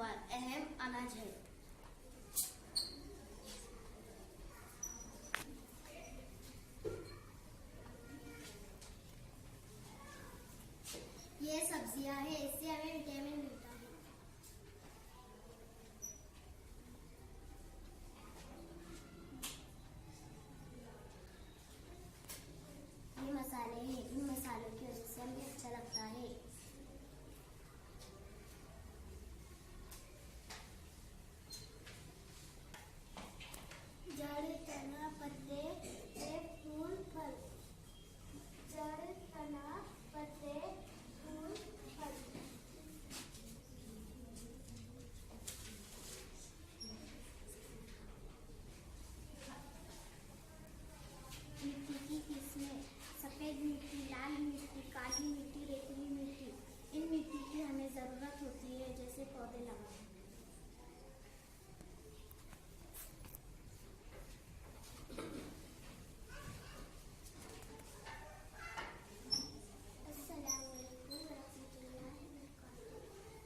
ज्वार अहम अनाज है। ये सब्जियां हैं, इससे हमें विटामिन मिलता है। ये मसाले हैं, इन मसालों की वजह से हमें अच्छा लगता है। जड़, तना, पत्ते, फूल, फल। जड़, तना, पत्ते, फूल, फल। मिट्टी की किस्में: सफेद मिट्टी, लाल मिट्टी, काली मिट्टी, रेतीली मिट्टी। इन मिट्टी की हमें जरूरत होती है, जैसे पौधे लगाना।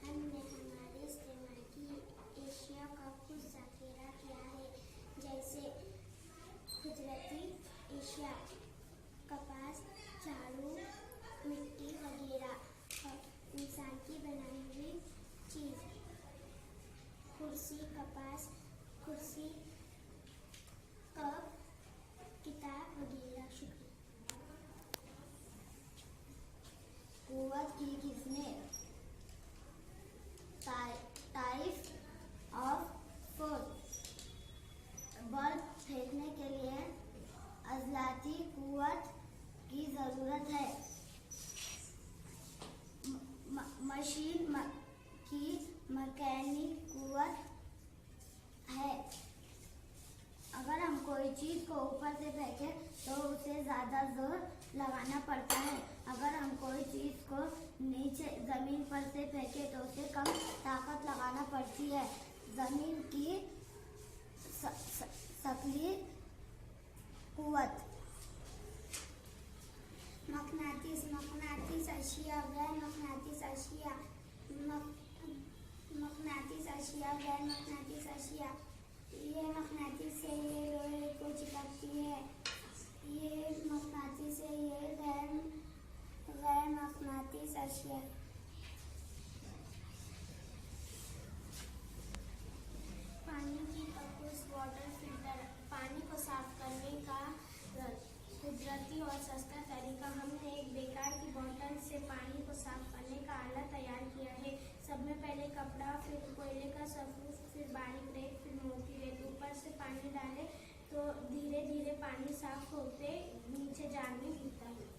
हमने हमारे इस्तेमाल की एशिया का कुछ ज़ख़ीरा किया है, जैसे कुदरती एशिया, कपास, झाड़ू, मिट्टी वगैरह। इंसान की बनाई हुई चीज़: कुर्सी, कपास, कुर्सी, कप, किताब वगैरह। शुक्रिया। कुव्वत की किस्में: टाइप ऑफ फोर्स: बल फेंकने के लिए अज़लाती कुव्वत की जरूरत है। मशीन की मैकेनिक कुव्वत है। अगर हम कोई चीज को ऊपर से फेंके तो उसे ज्यादा जोर लगाना पड़ता है। अगर हम कोई चीज को नीचे जमीन पर से फेंके तो उसे कम ताकत लगाना पड़ती है। जमीन की सकली कुव्वत: मकनातीस, मकनातीस अशिया, गैर मकनातीस अशिया। मकनातीस अशिया, गैर मकनातीस अशिया। ये मकनातीस से ये लोहे को चिपकती है। ये मकनातीस से ये गैर मकनातीस अशिया। पानी की कपूस वाटर फिल्टर: पानी को साफ करने का कुदरती और सस्ता तरीका। हमने एक बेकार की बोतल से पानी को साफ करने का आला तैयार किया है। सब में पहले कपड़ा, फिर कोयले का सफूफ, फिर बारीक रेत, फिर मोटी रेत। ऊपर से पानी डालें तो धीरे धीरे पानी साफ होते नीचे जार में गिरता है।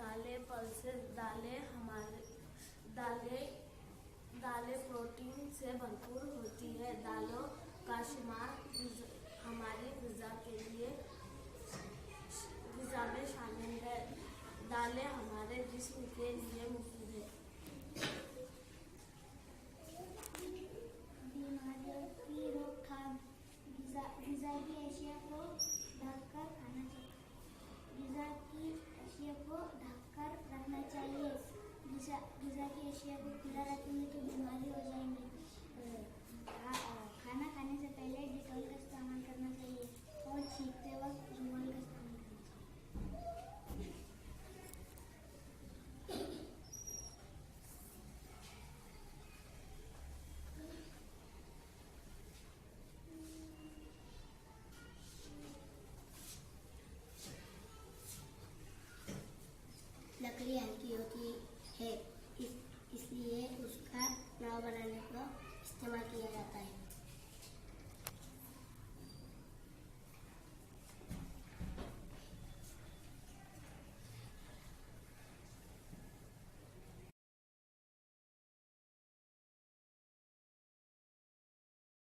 दालें, पल्सेस: दालें प्रोटीन से भरपूर होती है। दालों का शुमार हमारी ग़िज़ा में शामिल है। दालें हमारे जिस्म के लिए मुफीद है। बीमारियों की रोकथाम: ग़िज़ा की अशिया को ढककर खाना चाहिए। ग़िज़ा की अशिया को ढककर रखना चाहिए। ग़िज़ा की अशिया को खुला रखेंगे तो बीमारी हो जाएंगी। खाना खाने से पहले डिटॉल का इस्तेमाल करना चाहिए और छींकते वक्त